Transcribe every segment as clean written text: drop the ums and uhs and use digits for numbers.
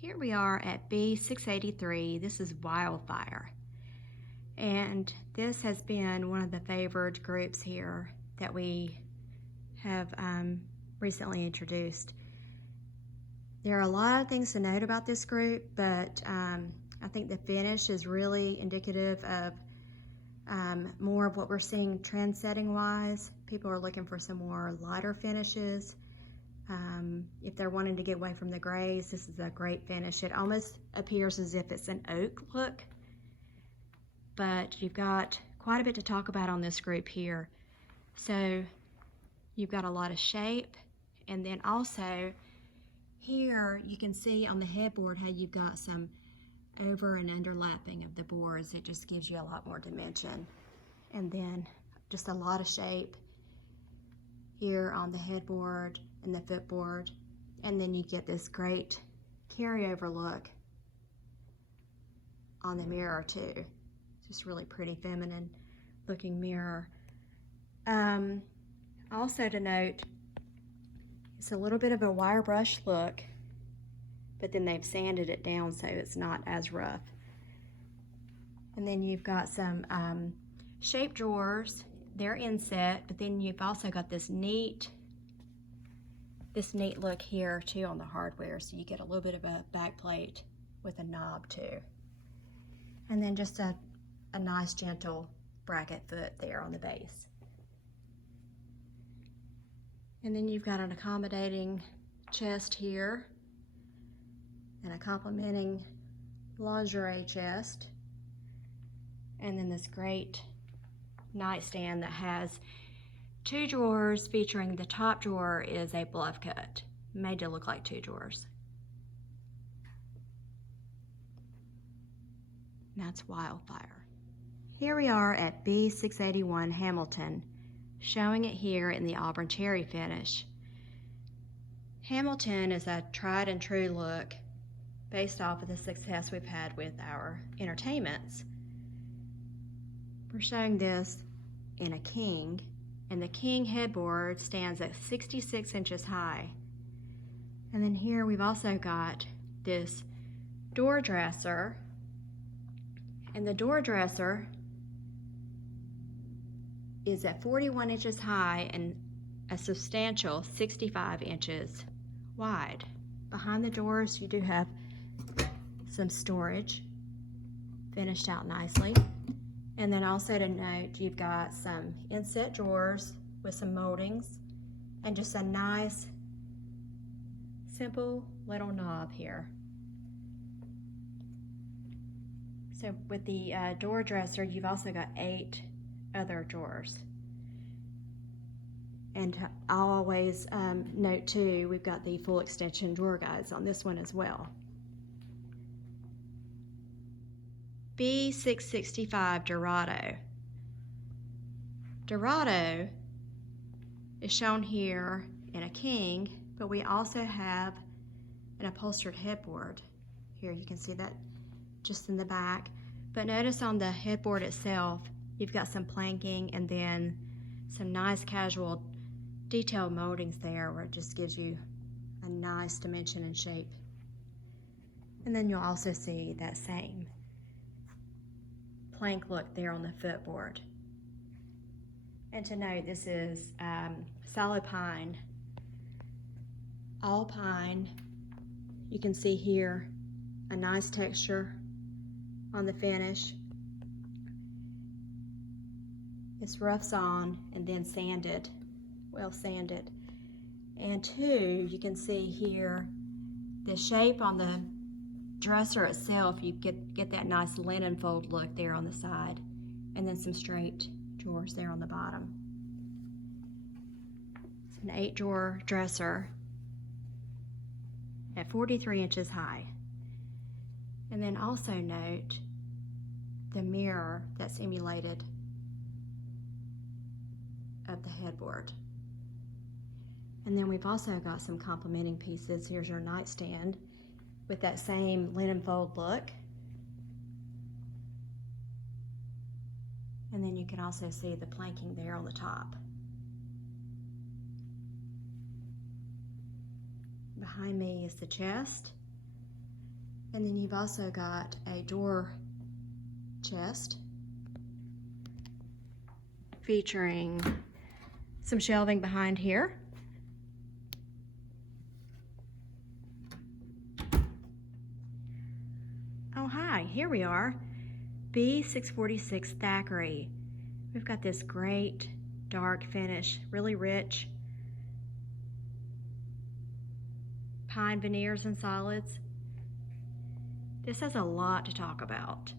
Here we are at B683. This is Wildfire. And this has been one of the favored groups here that we have recently introduced. There are a lot of things to note about this group, but I think the finish is really indicative of more of what we're seeing trend setting wise. People are looking for some more lighter finishes. If they're wanting to get away from the grays, this is a great finish. It almost appears as if it's an oak look, but you've got quite a bit to talk about on this group here. So you've got a lot of shape, and then also here you can see on the headboard how you've got some over and underlapping of the boards. It just gives you a lot more dimension, and then just a lot of shape here on the headboard and the footboard, and then you get this great carryover look on the mirror too. Just really pretty feminine looking mirror. Also to note, it's a little bit of a wire brush look, but then they've sanded it down so it's not as rough. And then you've got some shape drawers. They're inset, but then you've also got this neat look here too on the hardware, so you get a little bit of a back plate with a knob too. And then just a nice gentle bracket foot there on the base. And then you've got an accommodating chest here and a complementing lingerie chest, and then this great nightstand that has two drawers, featuring the top drawer is a bluff cut, made to look like two drawers. And that's Wildfire. Here we are at B681 Hamilton, showing it here in the Auburn Cherry finish. Hamilton is a tried and true look based off of the success we've had with our entertainments. We're showing this in a king, and the king headboard stands at 66 inches high. And then here we've also got this door dresser, and the door dresser is at 41 inches high and a substantial 65 inches wide. Behind the doors you do have some storage finished out nicely. And then also to note, you've got some inset drawers with some moldings and just a nice simple little knob here. So with the door dresser, you've also got 8 other drawers. And I'll always note too, we've got the full extension drawer guides on this one as well. B665 Dorado. Dorado is shown here in a king, but we also have an upholstered headboard. Here you can see that just in the back. But notice on the headboard itself, you've got some planking and then some nice casual detailed moldings there where it just gives you a nice dimension and shape. And then you'll also see that same plank look there on the footboard. And to note, this is solid pine, all pine. You can see here a nice texture on the finish. It's rough sawn and then sanded, well sanded. And two, you can see here the shape on the dresser itself. You get that nice linen fold look there on the side, and then some straight drawers there on the bottom. It's an 8-drawer dresser at 43 inches high. And then also note the mirror that's emulated of the headboard. And then we've also got some complementing pieces. Here's your nightstand with that same linen fold look. And then you can also see the planking there on the top. Behind me is the chest. And then you've also got a door chest featuring some shelving behind here. Oh, hi, here we are. B646 Thackeray. We've got this great dark finish, really rich pine veneers and solids. This has a lot to talk about.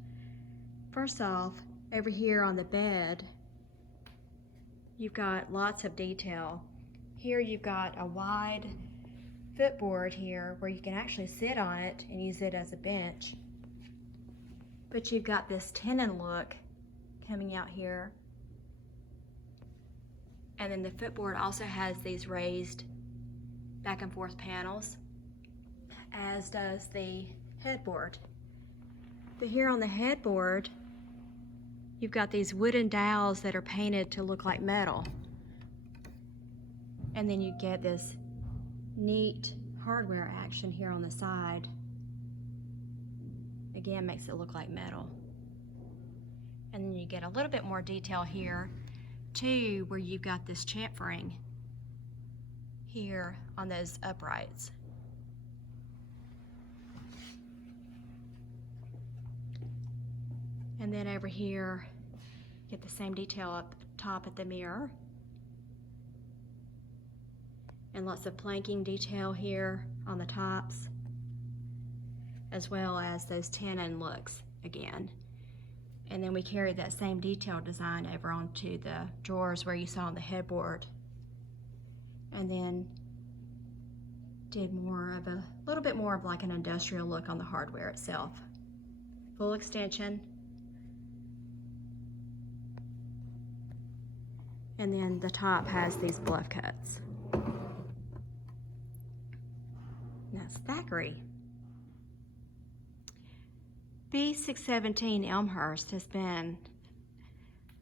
First off, over here on the bed, you've got lots of detail. Here you've got a wide footboard here where you can actually sit on it and use it as a bench. But you've got this tenon look coming out here. And then the footboard also has these raised back and forth panels, as does the headboard. But here on the headboard, you've got these wooden dowels that are painted to look like metal. And then you get this neat hardware action here on the side. Again, makes it look like metal. And then you get a little bit more detail here too, where you've got this chamfering here on those uprights. And then over here, get the same detail up top at the mirror. And lots of planking detail here on the tops, as well as those tenon looks again. And then we carried that same detail design over onto the drawers where you saw on the headboard. And then did more of a little bit more of like an industrial look on the hardware itself. Full extension. And then the top has these bluff cuts. And that's Thackeray. B617 Elmhurst has been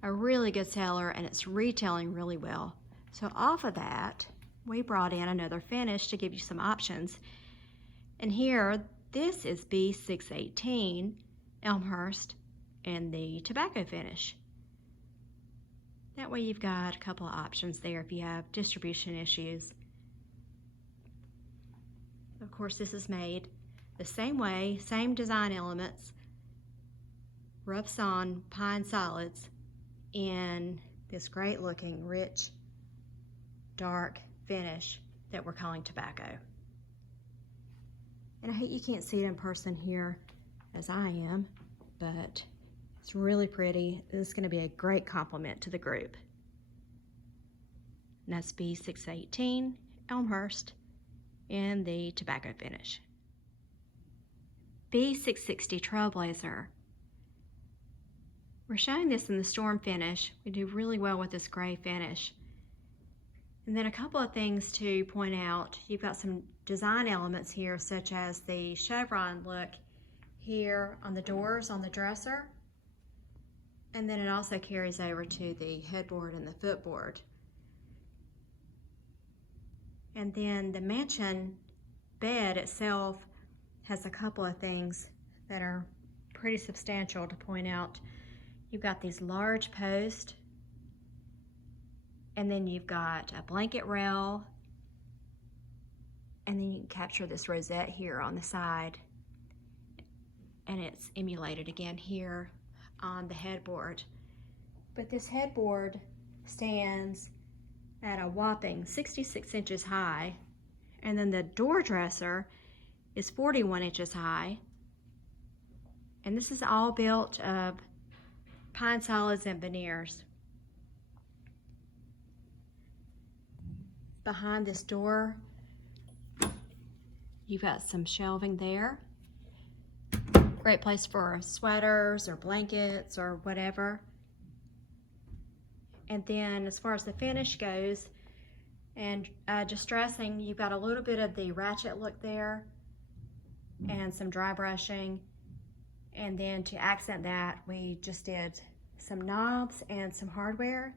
a really good seller, and it's retailing really well. So off of that, we brought in another finish to give you some options. And here, this is B618 Elmhurst in the tobacco finish. That way you've got a couple of options there if you have distribution issues. Of course, this is made the same way, same design elements, rough sawn pine solids in this great looking, rich, dark finish that we're calling tobacco. And I hate you can't see it in person here as I am, but it's really pretty. This is going to be a great complement to the group. And that's B618 Elmhurst in the tobacco finish. B660 Trailblazer. We're showing this in the storm finish. We do really well with this gray finish. And then a couple of things to point out. You've got some design elements here, such as the chevron look here on the doors on the dresser. And then it also carries over to the headboard and the footboard. And then the mansion bed itself has a couple of things that are pretty substantial to point out. You've got these large posts, and then you've got a blanket rail, and then you can capture this rosette here on the side, and it's emulated again here on the headboard. But this headboard stands at a whopping 66 inches high, and then the door dresser is 41 inches high, and this is all built of pine solids and veneers. Behind this door, you've got some shelving there. Great place for sweaters or blankets or whatever. And then as far as the finish goes, and distressing, you've got a little bit of the ratchet look there and some dry brushing. And then to accent that, we just did some knobs and some hardware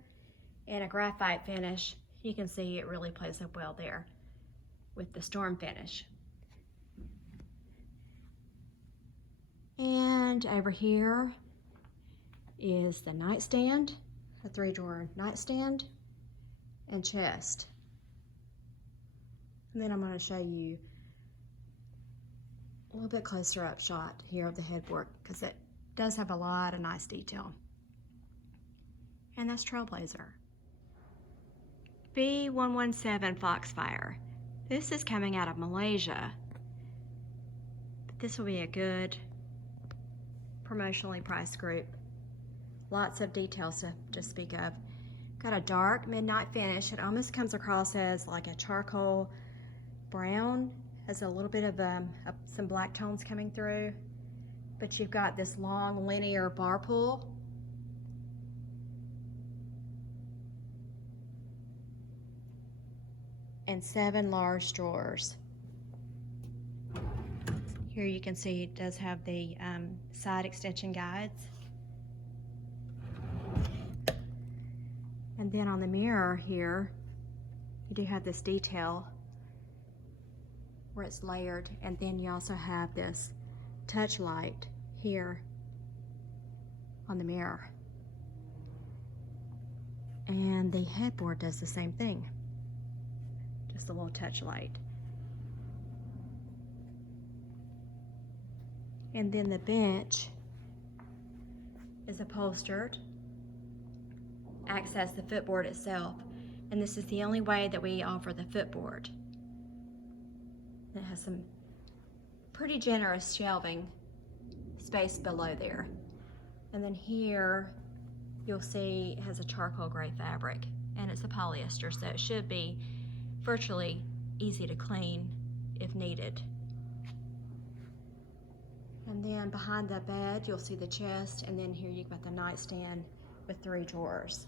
and a graphite finish. You can see it really plays up well there with the storm finish. And over here is the nightstand, a 3-drawer nightstand and chest. And then I'm going to show you a little bit closer up shot here of the headboard because it does have a lot of nice detail. And that's Trailblazer. B117 Foxfire. This is coming out of Malaysia. But this will be a good promotionally priced group. Lots of details to speak of. Got a dark midnight finish. It almost comes across as like a charcoal brown. Has a little bit of some black tones coming through. But you've got this long linear bar pull. And 7 large drawers. Here you can see it does have the side extension guides. And then on the mirror here, you do have this detail where it's layered, and then you also have this touch light here on the mirror. And the headboard does the same thing. Just a little touch light. And then the bench is upholstered, acts as the footboard itself, and this is the only way that we offer the footboard. It has some pretty generous shelving space below there. And then here you'll see it has a charcoal gray fabric, and it's a polyester, so it should be virtually easy to clean if needed. And then behind the bed, you'll see the chest, and then here you've got the nightstand with 3 drawers.